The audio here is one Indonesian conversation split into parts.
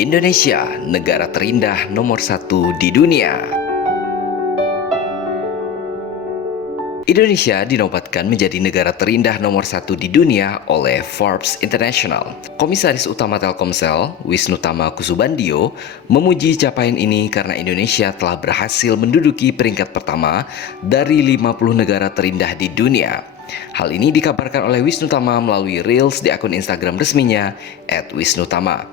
Indonesia, negara terindah nomor 1 di dunia. Indonesia dinobatkan menjadi negara terindah nomor 1 di dunia oleh Forbes International. Komisaris Utama Telkomsel, Wisnutama Kusubandio, memuji capaian ini karena Indonesia telah berhasil menduduki peringkat pertama dari 50 negara terindah di dunia. Hal ini dikabarkan oleh Wisnutama melalui Reels di akun Instagram resminya @wisnutama.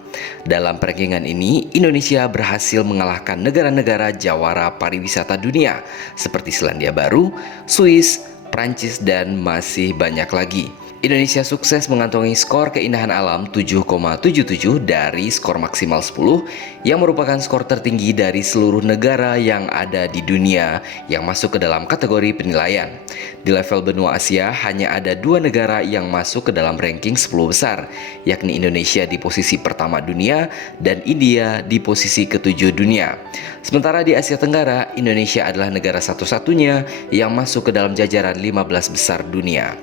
Dalam rankingan ini, Indonesia berhasil mengalahkan negara-negara jawara pariwisata dunia seperti Selandia Baru, Swiss, Prancis, dan masih banyak lagi. Indonesia sukses mengantongi skor keindahan alam 7,77 dari skor maksimal 10 yang merupakan skor tertinggi dari seluruh negara yang ada di dunia yang masuk ke dalam kategori penilaian. Di level benua Asia hanya ada 2 negara yang masuk ke dalam ranking 10 besar, yakni Indonesia di posisi pertama dunia dan India di posisi ke-7 dunia. Sementara di Asia Tenggara, Indonesia adalah negara satu-satunya yang masuk ke dalam jajaran 15 besar dunia.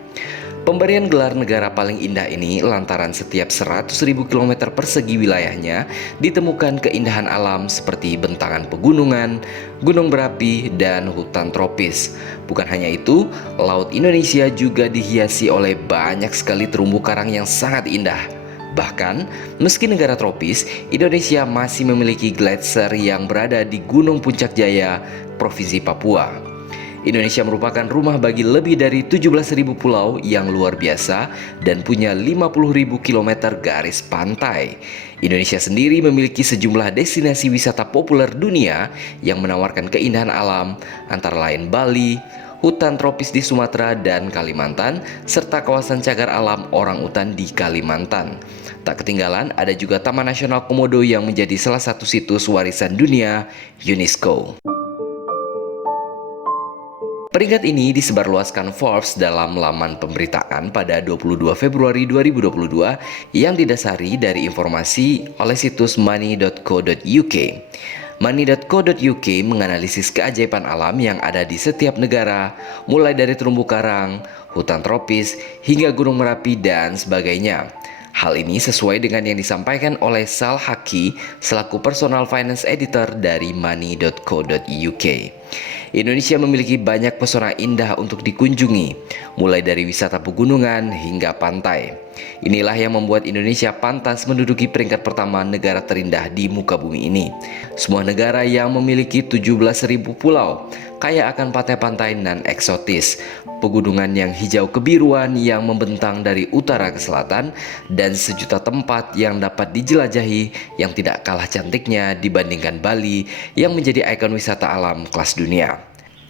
Pemberian gelar negara paling indah ini lantaran setiap 100.000 km persegi wilayahnya ditemukan keindahan alam seperti bentangan pegunungan, gunung berapi, dan hutan tropis. Bukan hanya itu, laut Indonesia juga dihiasi oleh banyak sekali terumbu karang yang sangat indah. Bahkan, meski negara tropis, Indonesia masih memiliki gletser yang berada di Gunung Puncak Jaya, Provinsi Papua. Indonesia merupakan rumah bagi lebih dari 17.000 pulau yang luar biasa dan punya 50.000 km garis pantai. Indonesia sendiri memiliki sejumlah destinasi wisata populer dunia yang menawarkan keindahan alam, antara lain Bali, hutan tropis di Sumatera dan Kalimantan, serta kawasan cagar alam orangutan di Kalimantan. Tak ketinggalan, ada juga Taman Nasional Komodo yang menjadi salah satu situs warisan dunia UNESCO. Peringkat ini disebarluaskan Forbes dalam laman pemberitaan pada 22 Februari 2022 yang didasari dari informasi oleh situs money.co.uk. Money.co.uk menganalisis keajaiban alam yang ada di setiap negara, mulai dari terumbu karang, hutan tropis, hingga gunung Merapi dan sebagainya. Hal ini sesuai dengan yang disampaikan oleh Sal Haki selaku personal finance editor dari money.co.uk. Indonesia memiliki banyak pesona indah untuk dikunjungi, mulai dari wisata pegunungan hingga pantai. Inilah yang membuat Indonesia pantas menduduki peringkat pertama negara terindah di muka bumi ini. Semua negara yang memiliki 17.000 pulau, kaya akan pantai-pantai nan eksotis, pegunungan yang hijau kebiruan yang membentang dari utara ke selatan, dan sejuta tempat yang dapat dijelajahi yang tidak kalah cantiknya dibandingkan Bali yang menjadi ikon wisata alam kelas dunia.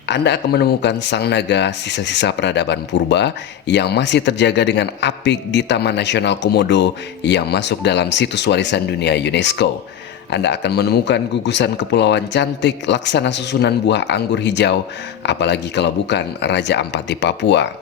Anda akan menemukan sang naga, sisa-sisa peradaban purba yang masih terjaga dengan apik di Taman Nasional Komodo yang masuk dalam situs warisan dunia UNESCO. Anda akan menemukan gugusan kepulauan cantik laksana susunan buah anggur hijau, apalagi kalau bukan Raja Ampat di Papua.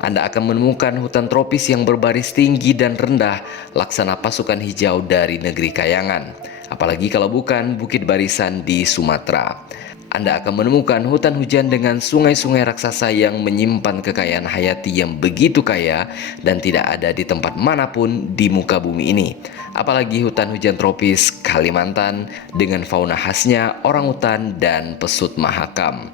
Anda akan menemukan hutan tropis yang berbaris tinggi dan rendah laksana pasukan hijau dari negeri Kayangan, apalagi kalau bukan Bukit Barisan di Sumatera. Anda akan menemukan hutan hujan dengan sungai-sungai raksasa yang menyimpan kekayaan hayati yang begitu kaya dan tidak ada di tempat manapun di muka bumi ini. Apalagi hutan hujan tropis Kalimantan dengan fauna khasnya orangutan dan pesut mahakam.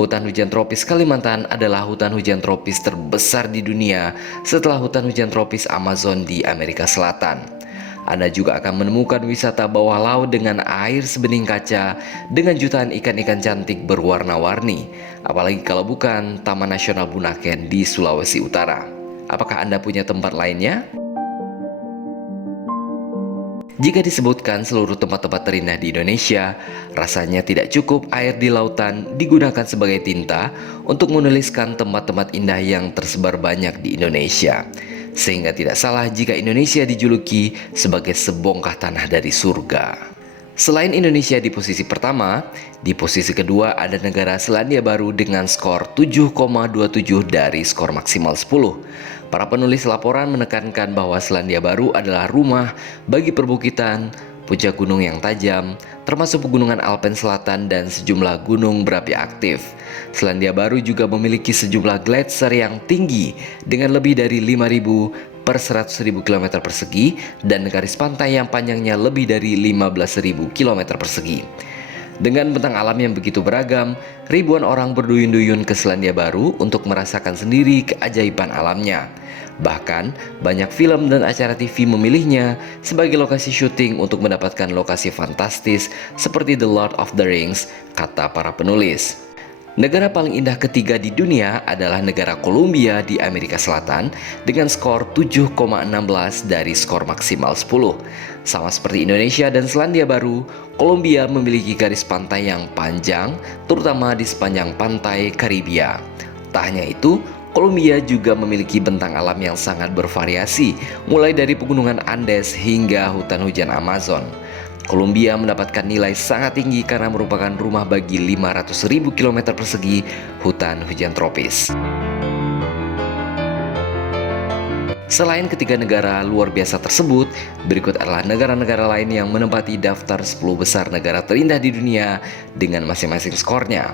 Hutan hujan tropis Kalimantan adalah hutan hujan tropis terbesar di dunia setelah hutan hujan tropis Amazon di Amerika Selatan. Anda juga akan menemukan wisata bawah laut dengan air sebening kaca dengan jutaan ikan-ikan cantik berwarna-warni, apalagi kalau bukan Taman Nasional Bunaken di Sulawesi Utara. Apakah Anda punya tempat lainnya? Jika disebutkan seluruh tempat-tempat terindah di Indonesia, rasanya tidak cukup air di lautan digunakan sebagai tinta untuk menuliskan tempat-tempat indah yang tersebar banyak di Indonesia. Sehingga tidak salah jika Indonesia dijuluki sebagai sebongkah tanah dari surga. Selain Indonesia di posisi pertama, di posisi kedua ada negara Selandia Baru dengan skor 7,27 dari skor maksimal 10. Para penulis laporan menekankan bahwa Selandia Baru adalah rumah bagi perbukitan, puncak gunung yang tajam, termasuk pegunungan Alpen Selatan dan sejumlah gunung berapi aktif. Selandia Baru juga memiliki sejumlah gletser yang tinggi dengan lebih dari 5.000 per 100.000 km persegi dan garis pantai yang panjangnya lebih dari 15.000 km persegi. Dengan bentang alam yang begitu beragam, ribuan orang berduyun-duyun ke Selandia Baru untuk merasakan sendiri keajaiban alamnya. Bahkan, banyak film dan acara TV memilihnya sebagai lokasi syuting untuk mendapatkan lokasi fantastis seperti The Lord of the Rings, kata para penulis. Negara paling indah ketiga di dunia adalah negara Kolombia di Amerika Selatan dengan skor 7,16 dari skor maksimal 10. Sama seperti Indonesia dan Selandia Baru, Kolombia memiliki garis pantai yang panjang, terutama di sepanjang pantai Karibia. Tak hanya itu, Kolombia juga memiliki bentang alam yang sangat bervariasi, mulai dari pegunungan Andes hingga hutan hujan Amazon. Kolombia mendapatkan nilai sangat tinggi karena merupakan rumah bagi 500.000 km persegi hutan hujan tropis. Selain ketiga negara luar biasa tersebut, berikut adalah negara-negara lain yang menempati daftar 10 besar negara terindah di dunia dengan masing-masing skornya.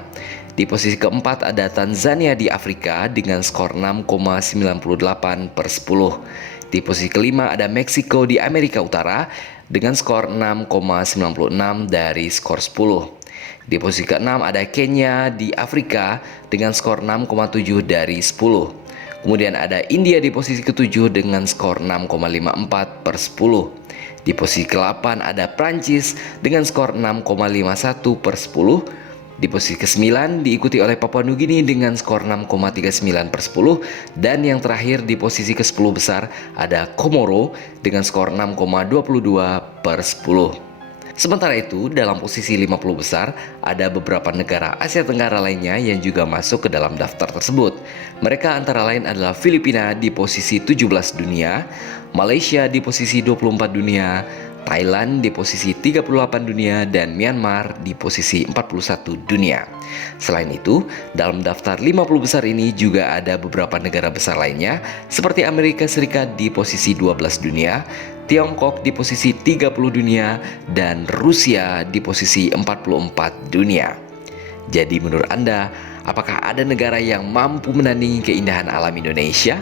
Di posisi keempat ada Tanzania di Afrika dengan skor 6,98 per 10. Di posisi kelima ada Meksiko di Amerika Utara dengan skor 6,96 dari skor 10. Di posisi keenam ada Kenya di Afrika dengan skor 6,7 dari 10. Kemudian ada India di posisi ketujuh dengan skor 6,54 per 10. Di posisi ke-8 ada Prancis dengan skor 6,51 per 10. Di posisi ke-9 diikuti oleh Papua Nugini dengan skor 6,39 per 10. Dan yang terakhir di posisi ke-10 besar ada Komoro dengan skor 6,22 per 10. Sementara itu, dalam posisi 50 besar, ada beberapa negara Asia Tenggara lainnya yang juga masuk ke dalam daftar tersebut. Mereka antara lain adalah Filipina di posisi 17 dunia, Malaysia di posisi 24 dunia, Thailand di posisi 38 dunia, dan Myanmar di posisi 41 dunia. Selain itu, dalam daftar 50 besar ini juga ada beberapa negara besar lainnya, seperti Amerika Serikat di posisi 12 dunia, Tiongkok di posisi 30 dunia, dan Rusia di posisi 44 dunia. Jadi menurut Anda, apakah ada negara yang mampu menandingi keindahan alam Indonesia?